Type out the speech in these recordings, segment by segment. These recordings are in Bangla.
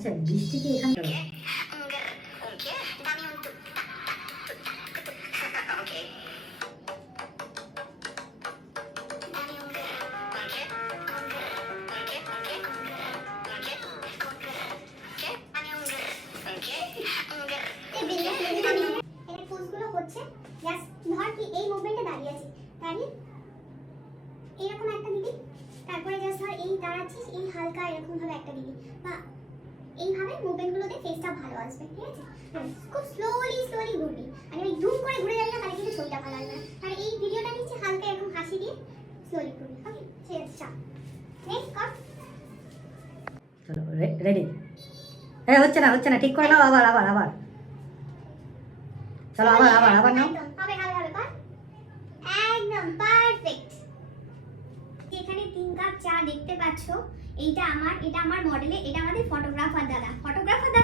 আচ্ছা বৃষ্টি কি এখানে এই মুভমেন্টে দাঁড়িয়ে আছে, দাঁড়িয়ে এরকম একটা দিবি, তারপরে জাস্ট ধর এই দাঁড়াচ্ছিস, এই হালকা এরকম ভাবে একটা দিবি, বা এইভাবে মুভমেন্টগুলোতে ফেসটা ভালো আসবে, ঠিক আছে? খুব স্লোলি ঘুরবি, মানে ওই ধুম করে ঘুরে যাবি না, তাহলে কিন্তু ছবিটা ভালো আসবে না। তাহলে এই ভিডিওটা নিচ্ছে হালকা এরকম হাসি দিয়ে স্লোলি ঘুরবি, ওকে? ঠিক আছে, চল নেক্সট কর। চলো রেডি। হচ্ছে না ঠিক করে নাও, আবার চলো আবার নাও। হবে কর, একদম পারফেক্ট। এখানে 3 কাপ চা দেখতে পাচ্ছো, এটা আমার মডেলে, এটা আমাদের ফটোগ্রাফার দাদা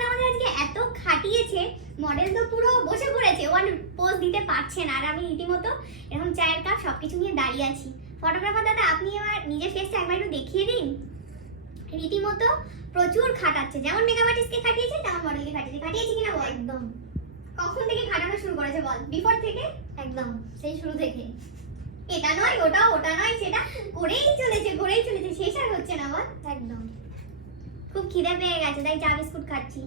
আমাদের আজকে এত খাটিয়েছে, মডেল তো পুরো বসে পড়েছে, ওয়ান পোজ দিতে পারছে না, আর আমি রীতিমতো এরকম চায়ের কাপ সবকিছু নিয়ে দাঁড়িয়ে আছি। ফটোগ্রাফার দাদা আপনি এবার নিজের ফেসটা একবার একটু দেখিয়ে দিন। রীতিমতো প্রচুর খাটাচ্ছে, যেমন মেকআপ আর্টিস্টকে খাটিয়েছে তেমন মডেলকে খাটিয়েছে কিনা বল? একদম। কখন থেকে খাটানো শুরু করেছে বল? বিফোর থেকে? একদম সেই শুরু থেকে। এটা নয় ওটা নয় সেটা করেই চলেছে, শেষ আর হচ্ছে না বল? একদম। খুব খিদে পেয়ে গেছে, তাই চা বিস্কুট খাচ্ছি।